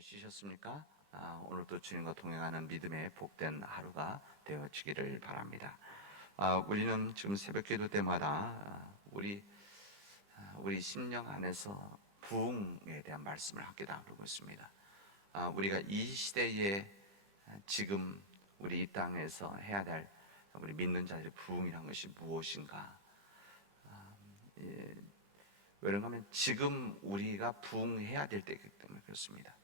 잘 쉬셨습니까? 오늘도 주님과 동행하는 믿음의 복된 하루가 되어지기를 바랍니다. 우리는 지금 새벽 기도 때마다 우리 심령 안에서 부흥에 대한 말씀을 함께 나누고 있습니다. 우리가 이 시대에 지금 우리 이 땅에서 해야 될 우리 믿는 자들의 부흥이란 것이 무엇인가? 왜냐하면 지금 우리가 부흥해야 될 때이기 때문에 그렇습니다.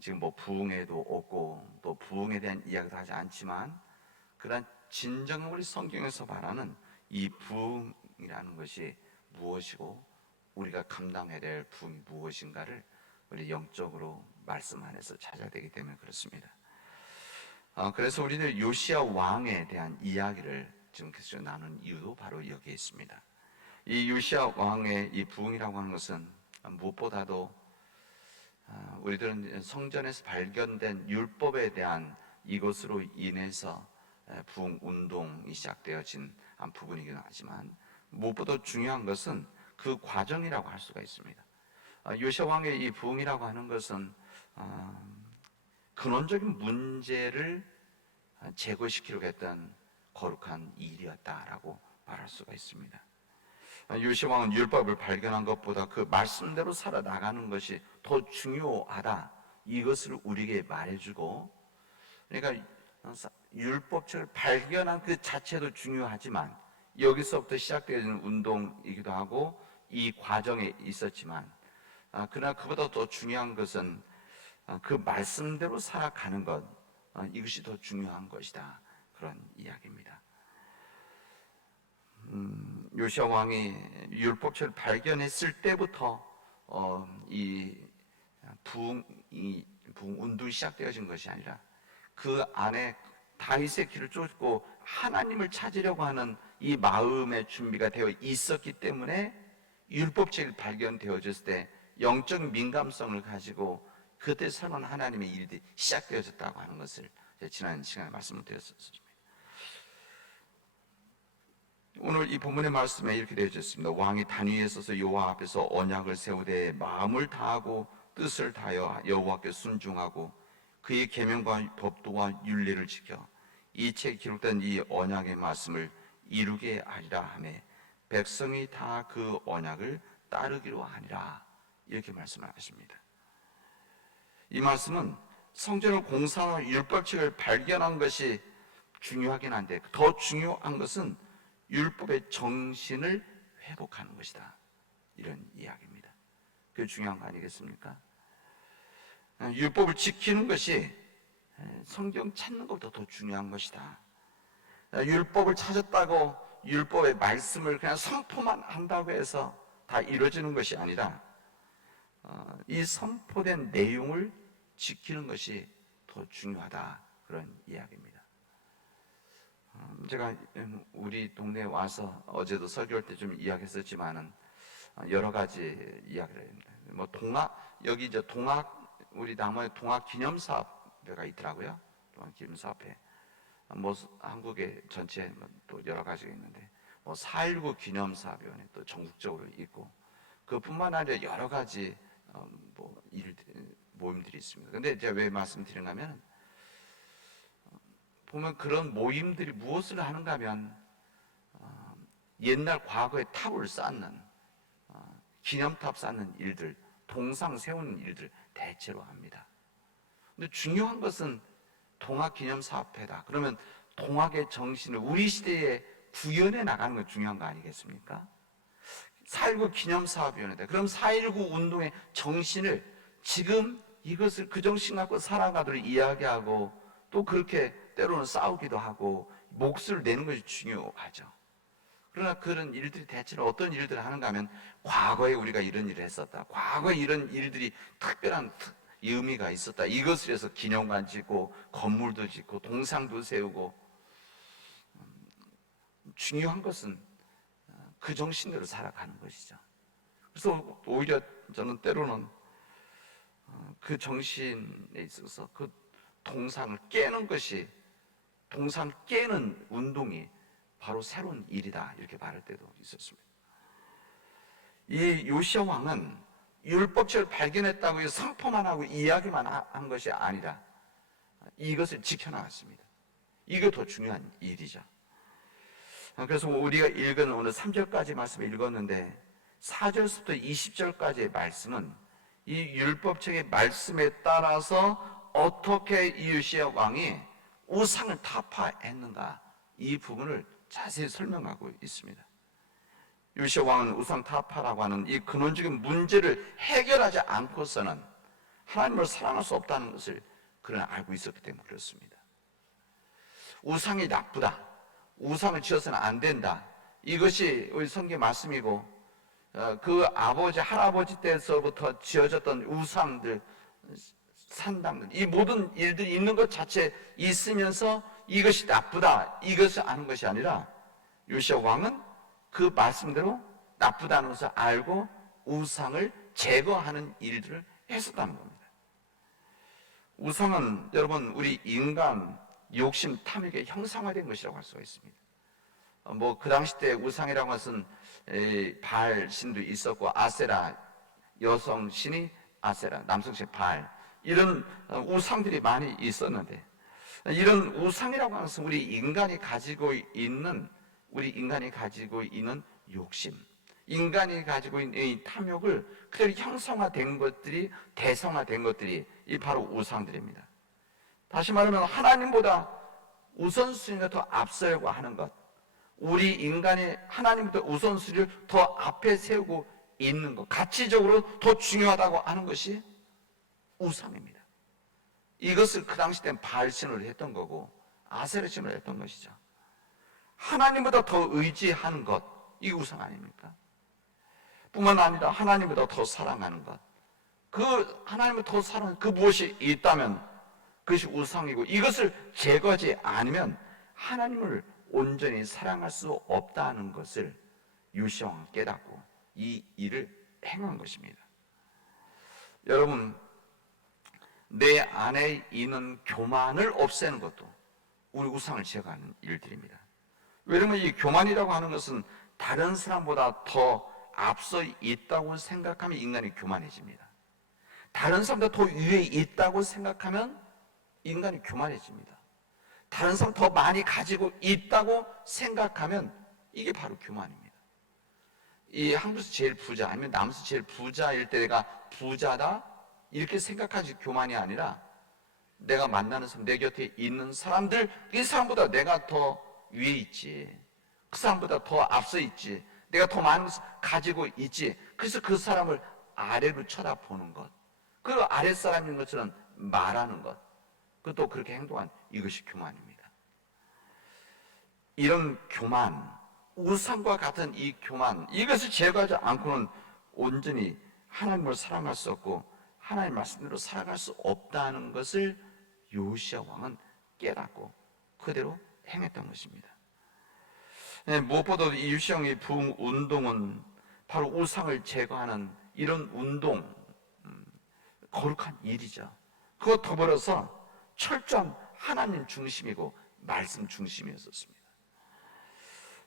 지금 뭐 부흥회도 없고 또 부흥에 대한 이야기도 하지 않지만 그러한 진정 우리 성경에서 말하는 이 부흥이라는 것이 무엇이고 우리가 감당해야 될 부흥이 무엇인가를 우리 영적으로 말씀 안에서 찾아야 되기 때문에 그렇습니다. 그래서 우리들 요시야 왕에 대한 이야기를 지금 계속 나눈 이유도 바로 여기에 있습니다. 이 요시야 왕의 이 부흥이라고 하는 것은 무엇보다도 우리들은 성전에서 발견된 율법에 대한 이것으로 인해서 부흥 운동이 시작되어진 한 부분이긴 하지만 무엇보다 중요한 것은 그 과정이라고 할 수가 있습니다. 요시야 왕의 이 부흥이라고 하는 것은 근원적인 문제를 제거시키려고 했던 거룩한 일이었다라고 말할 수가 있습니다. 요시야 왕은 율법을 발견한 것보다 그 말씀대로 살아나가는 것이 더 중요하다, 이것을 우리에게 말해주고, 그러니까 율법책을 발견한 그 자체도 중요하지만 여기서부터 시작되는 운동이기도 하고 이 과정에 있었지만, 그러나 그보다 더 중요한 것은 그 말씀대로 살아가는 것, 이것이 더 중요한 것이다, 그런 이야기입니다. 요시야 왕이 율법책을 발견했을 때부터 이 부흥 운동이 시작되어진 것이 아니라 그 안에 다윗의 길을 쫓고 하나님을 찾으려고 하는 이 마음의 준비가 되어 있었기 때문에 율법책이 발견되어졌을 때 영적 민감성을 가지고 그때 새로운 하나님의 일이 시작되어졌다고 하는 것을 지난 시간에 말씀을 드렸었습니다. 오늘 이 본문의 말씀에 이렇게 되어 있습니다. 왕이 단 위에 서서 여호와 앞에서 언약을 세우되 마음을 다하고 뜻을 다하여 여호와께 순종하고 그의 계명과 법도와 윤리를 지켜 이 책에 기록된 이 언약의 말씀을 이루게 하리라 하며 백성이 다 그 언약을 따르기로 하니라, 이렇게 말씀을 하십니다. 이 말씀은 성전을 공사하고 율법책을 발견한 것이 중요하긴 한데 더 중요한 것은 율법의 정신을 회복하는 것이다, 이런 이야기입니다. 그게 중요한 거 아니겠습니까? 율법을 지키는 것이 성경 찾는 것보다 더 중요한 것이다. 율법을 찾았다고 율법의 말씀을 그냥 선포만 한다고 해서 다 이루어지는 것이 아니라 이 선포된 내용을 지키는 것이 더 중요하다, 그런 이야기입니다. 제가 우리 동네에 와서 어제도 설교할 때 좀 이야기했었지만은 여러 가지 이야기를 합니다. 뭐 여기 이제 우리 남원에 동학 기념사업회가 있더라고요. 동학 기념사업회. 뭐 한국의 전체 또 여러 가지가 있는데 뭐 4.19 기념사업위원회 또 전국적으로 있고 그뿐만 아니라 여러 가지 모임들이 있습니다. 근데 제가 왜 말씀드리냐면 보면 그런 모임들이 무엇을 하는가 하면 옛날 과거의 탑을 쌓는 기념탑 쌓는 일들, 동상 세우는 일들 대체로 합니다. 근데 중요한 것은 동학기념사업회다. 그러면 동학의 정신을 우리 시대에 구현해 나가는 게 중요한 거 아니겠습니까? 4.19 기념사업위원회다. 그럼 4.19 운동의 정신을 지금 이것을 그 정신 갖고 살아가도록 이야기하고 또 그렇게 때로는 싸우기도 하고 몫을 내는 것이 중요하죠. 그러나 그런 일들이 대체로 어떤 일들을 하는가 하면 과거에 우리가 이런 일을 했었다, 과거에 이런 일들이 특별한 의미가 있었다, 이것을 해서 기념관 짓고 건물도 짓고 동상도 세우고, 중요한 것은 그 정신대로 살아가는 것이죠. 그래서 오히려 저는 때로는 그 정신에 있어서 그 동상을 깨는 것이, 동상을 깨는 운동이 바로 새로운 일이다, 이렇게 말할 때도 있었습니다. 이 요시야 왕은 율법책을 발견했다고 해서 상포만 하고 이야기만 한 것이 아니라 이것을 지켜나갔습니다. 이게 더 중요한 일이죠. 그래서 우리가 읽은 오늘 3절까지 말씀을 읽었는데 4절부터 20절까지의 말씀은 이 율법책의 말씀에 따라서 어떻게 이 요시야 왕이 우상을 타파했는가, 이 부분을 자세히 설명하고 있습니다. 요시야 왕은 우상 타파라고 하는 이 근원적인 문제를 해결하지 않고서는 하나님을 사랑할 수 없다는 것을 그는 알고 있었기 때문에 그렇습니다. 우상이 나쁘다, 우상을 지어서는 안 된다, 이것이 우리 성경 말씀이고, 그 아버지 할아버지 때서부터 지어졌던 우상들, 산당들, 이 모든 일들이 있는 것 자체 있으면서 이것이 나쁘다, 이것을 아는 것이 아니라 요시야 왕은 그 말씀대로 나쁘다는 것을 알고 우상을 제거하는 일들을 했었다는 겁니다. 우상은 여러분 우리 인간 욕심 탐욕의 형상화된 것이라고 할 수가 있습니다. 그 당시 때 우상이라고 것은 바알 신도 있었고, 아세라, 여성 신이 아세라, 남성 신 바알, 이런 우상들이 많이 있었는데, 이런 우상이라고 하는 것은 우리 인간이 가지고 있는 욕심, 인간이 가지고 있는 이 탐욕을 그대로 형성화된 것들이, 대성화된 것들이 이 바로 우상들입니다. 다시 말하면 하나님보다 우선순위가 더 앞서려고 하는 것, 우리 인간이 하나님보다 우선순위를 더 앞에 세우고 있는 것, 가치적으로 더 중요하다고 하는 것이 우상입니다. 이것을 그 당시 때는 바알신으로 했던 거고 아세라신으로 했던 것이죠. 하나님보다 더 의지하는 것, 이게 우상 아닙니까? 뿐만 아니라 하나님보다 더 사랑하는 것, 그 하나님을 더 사랑하는 그 무엇이 있다면 그것이 우상이고, 이것을 제거하지 않으면 하나님을 온전히 사랑할 수 없다는 것을 요시야 왕은 깨닫고 이 일을 행한 것입니다. 여러분, 내 안에 있는 교만을 없애는 것도 우리 우상을 제거하는 일들입니다. 왜냐하면 이 교만이라고 하는 것은 다른 사람보다 더 앞서 있다고 생각하면 인간이 교만해집니다. 다른 사람보다 더 위에 있다고 생각하면 인간이 교만해집니다. 다른 사람 더 많이 가지고 있다고 생각하면 이게 바로 교만입니다. 이 한국에서 제일 부자, 아니면 남에서 제일 부자일 때 내가 부자다, 이렇게 생각하지 교만이 아니라, 내가 만나는 사람, 내 곁에 있는 사람들, 이 사람보다 내가 더 위에 있지, 그 사람보다 더 앞서 있지, 내가 더 많은 것을 가지고 있지, 그래서 그 사람을 아래로 쳐다보는 것, 그 아랫사람인 것처럼 말하는 것, 그것도 그렇게 행동한, 이것이 교만입니다. 이런 교만, 우상과 같은 이 교만, 이것을 제거하지 않고는 온전히 하나님을 사랑할 수 없고 하나님 말씀대로 살아갈 수 없다는 것을 요시야 왕은 깨닫고 그대로 행했던 것입니다. 무엇보다도 이 요시야 왕의 부흥 운동은 바로 우상을 제거하는 이런 운동, 거룩한 일이죠. 그것 더불어서 철저한 하나님 중심이고 말씀 중심이었습니다.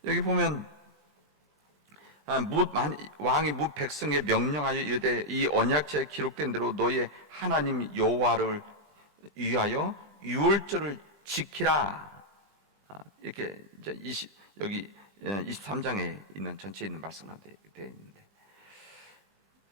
여기 보면 왕이 무 백성에 명령하여 이르되 이 언약책에 기록된 대로 너의 하나님 여호와를 위하여 유월절을 지키라. 이렇게 이제 여기 23장에 있는 전체에 있는 말씀이 되어 있는데,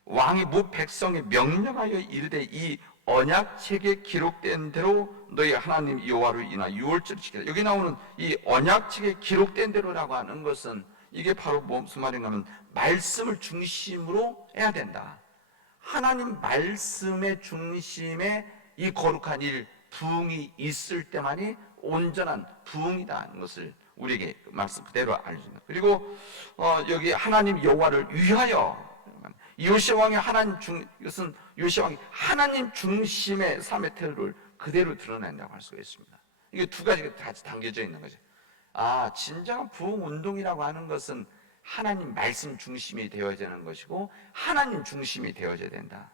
왕이 무 백성에 명령하여 이르되 이 언약책에 기록된 대로 너희 하나님 여호와를 인하여 유월절을 지키라. 여기 나오는 이 언약책에 기록된 대로라고 하는 것은 이게 바로 무슨 말인가 하면 말씀을 중심으로 해야 된다. 하나님 말씀의 중심에 이 거룩한 일, 부흥이 있을 때만이 온전한 부흥이다 하는 것을 우리에게 말씀 그대로 알려줍니다. 그리고 여기 하나님 여호와를 위하여, 요시야 왕의 이것은 요시야 왕이 하나님 중심의 삶의 태도를 그대로 드러낸다고 할 수가 있습니다. 이게 두 가지가 같이 담겨져 있는 거죠. 진정한 부흥 운동이라고 하는 것은 하나님 말씀 중심이 되어야 되는 것이고 하나님 중심이 되어야 된다.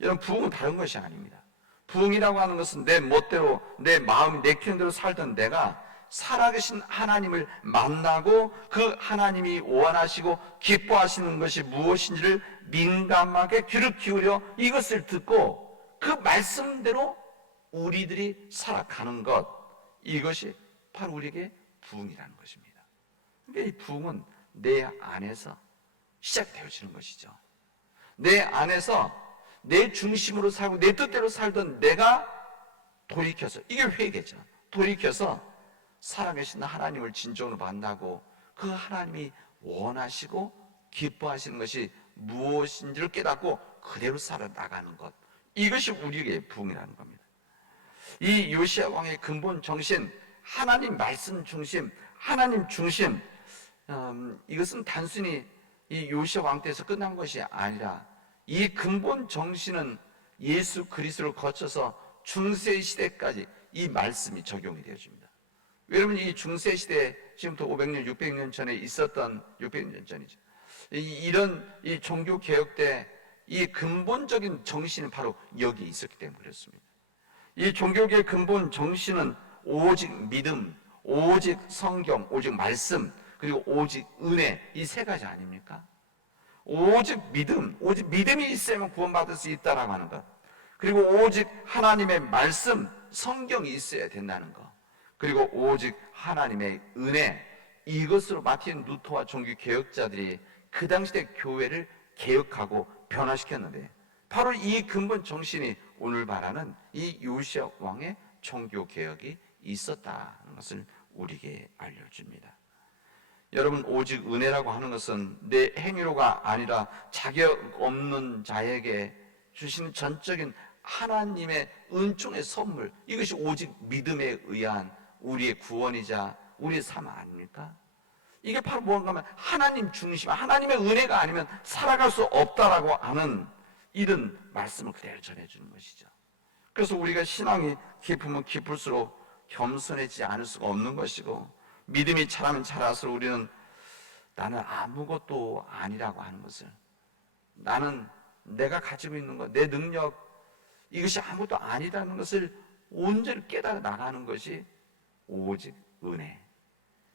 여러분, 부흥은 다른 것이 아닙니다. 부흥이라고 하는 것은 내 멋대로, 내 마음이 내키는 대로 살던 내가 살아계신 하나님을 만나고 그 하나님이 원하시고 기뻐하시는 것이 무엇인지를 민감하게 귀를 기울여 이것을 듣고 그 말씀대로 우리들이 살아가는 것, 이것이 바로 우리에게 부흥이라는 것입니다. 그러니까 이 부흥은 내 안에서 시작되어지는 것이죠. 내 안에서 내 중심으로 살고 내 뜻대로 살던 내가 돌이켜서, 이게 회개죠. 돌이켜서 살아계신 하나님을 진정으로 만나고 그 하나님이 원하시고 기뻐하시는 것이 무엇인지를 깨닫고 그대로 살아나가는 것, 이것이 우리에게 부흥이라는 겁니다. 이 요시야 왕의 근본 정신, 하나님 말씀 중심, 하나님 중심, 이것은 단순히 이 요시야 왕 때에서 끝난 것이 아니라 이 근본 정신은 예수 그리스도를 거쳐서 중세 시대까지 이 말씀이 적용이 되어집니다. 여러분, 이 중세 시대, 지금부터 500년, 600년 전에 있었던, 600년 전이죠. 이런 이 종교 개혁 때 이 근본적인 정신은 바로 여기에 있었기 때문에 그렇습니다. 이 종교계의 근본 정신은 오직 믿음, 오직 성경, 오직 말씀, 그리고 오직 은혜, 이 세 가지 아닙니까? 오직 믿음, 오직 믿음이 있어야만 구원받을 수 있다라고 하는 것, 그리고 오직 하나님의 말씀, 성경이 있어야 된다는 것, 그리고 오직 하나님의 은혜, 이것으로 마틴 루터와 종교 개혁자들이 그 당시의 교회를 개혁하고 변화시켰는데, 바로 이 근본 정신이 오늘 말하는 이 요시야 왕의 종교 개혁이 있었다는 것을 우리에게 알려줍니다. 여러분, 오직 은혜라고 하는 것은 내 행위로가 아니라 자격 없는 자에게 주시는 전적인 하나님의 은총의 선물, 이것이 오직 믿음에 의한 우리의 구원이자 우리의 삶 아닙니까? 이게 바로 뭔가 하면 하나님 중심, 하나님의 은혜가 아니면 살아갈 수 없다라고 하는 이런 말씀을 그대로 전해주는 것이죠. 그래서 우리가 신앙이 깊으면 깊을수록 겸손해지지 않을 수가 없는 것이고, 믿음이 자라면 자랄수록 우리는 나는 아무것도 아니라고 하는 것을, 나는 내가 가지고 있는 것, 내 능력, 이것이 아무것도 아니라는 것을 온전히 깨달아 나가는 것이 오직 은혜,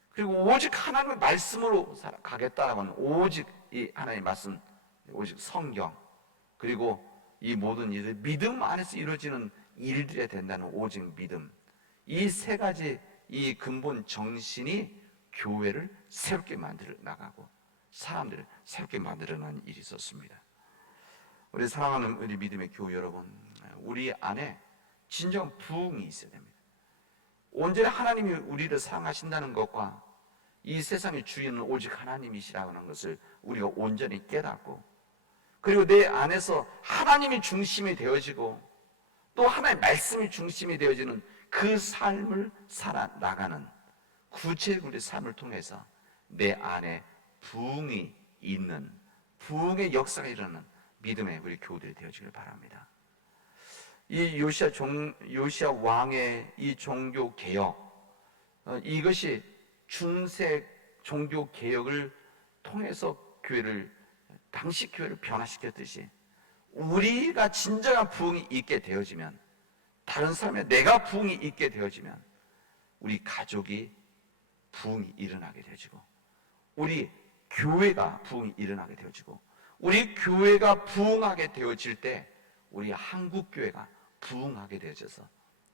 그리고 오직 하나님의 말씀으로 가겠다라고 하는, 오직 이 하나님의 말씀, 오직 성경, 그리고 이 모든 일들 믿음 안에서 이루어지는 일들이 된다는 오직 믿음, 이 세 가지 이 근본 정신이 교회를 새롭게 만들어 나가고 사람들을 새롭게 만들어내는 일이 있었습니다. 우리 사랑하는 우리 믿음의 교회 여러분, 우리 안에 진정 부흥이 있어야 됩니다. 온전히 하나님이 우리를 사랑하신다는 것과 이 세상의 주인은 오직 하나님이시라고 하는 것을 우리가 온전히 깨닫고, 그리고 내 안에서 하나님이 중심이 되어지고 또 하나님의 말씀이 중심이 되어지는 그 삶을 살아나가는 구체적인 삶을 통해서 내 안에 부흥이 있는, 부흥의 역사가 일어나는 믿음의 우리 교우들이 되어지길 바랍니다. 이 요시야 왕의 이 종교 개혁, 이것이 중세 종교 개혁을 통해서 당시 교회를 변화시켰듯이 우리가 진정한 부흥이 있게 되어지면, 다른 사람의 내가 부흥이 있게 되어지면 우리 가족이 부흥이 일어나게 되어지고, 우리 교회가 부흥이 일어나게 되어지고, 우리 교회가 부흥하게 되어질 때 우리 한국교회가 부흥하게 되어져서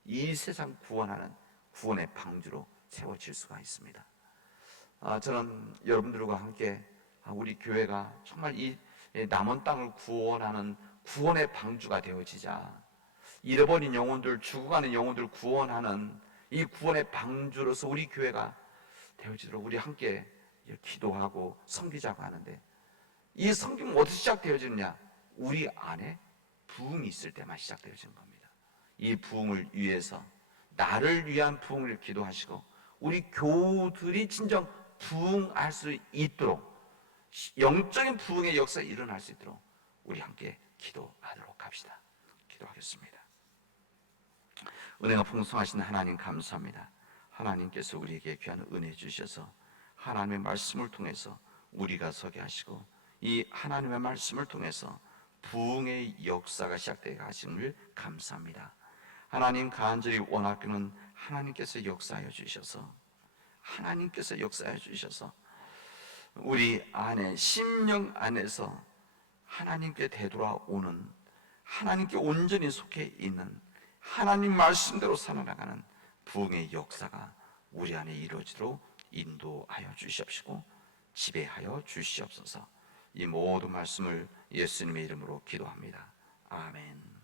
이 세상 구원하는 구원의 방주로 세워질 수가 있습니다. 저는 여러분들과 함께 우리 교회가 정말 이 남은 땅을 구원하는 구원의 방주가 되어지자, 잃어버린 영혼들, 죽어가는 영혼들 구원하는 이 구원의 방주로서 우리 교회가 되어지도록 우리 함께 기도하고 섬기자고 하는데, 이 섬김은 어디서 시작되어지느냐? 우리 안에 부흥이 있을 때만 시작되어지는 겁니다. 이 부흥을 위해서, 나를 위한 부흥을 기도하시고 우리 교우들이 진정 부흥할 수 있도록, 영적인 부흥의 역사가 일어날 수 있도록 우리 함께 기도하도록 합시다. 기도하겠습니다. 은혜가 풍성하신 하나님 감사합니다. 하나님께서 우리에게 귀한 은혜 주셔서 하나님의 말씀을 통해서 우리가 서게 하시고, 이 하나님의 말씀을 통해서 부흥의 역사가 시작되게 하심을 감사합니다. 하나님, 간절히 원하기는 하나님께서 역사하여 주셔서 하나님께서 역사해 주셔서 우리 안에 심령 안에서 하나님께 되돌아오는, 하나님께 온전히 속해 있는, 하나님 말씀대로 살아나가는 부흥의 역사가 우리 안에 이루어지도록 인도하여 주시옵시고 지배하여 주시옵소서. 이 모든 말씀을 예수님의 이름으로 기도합니다. 아멘.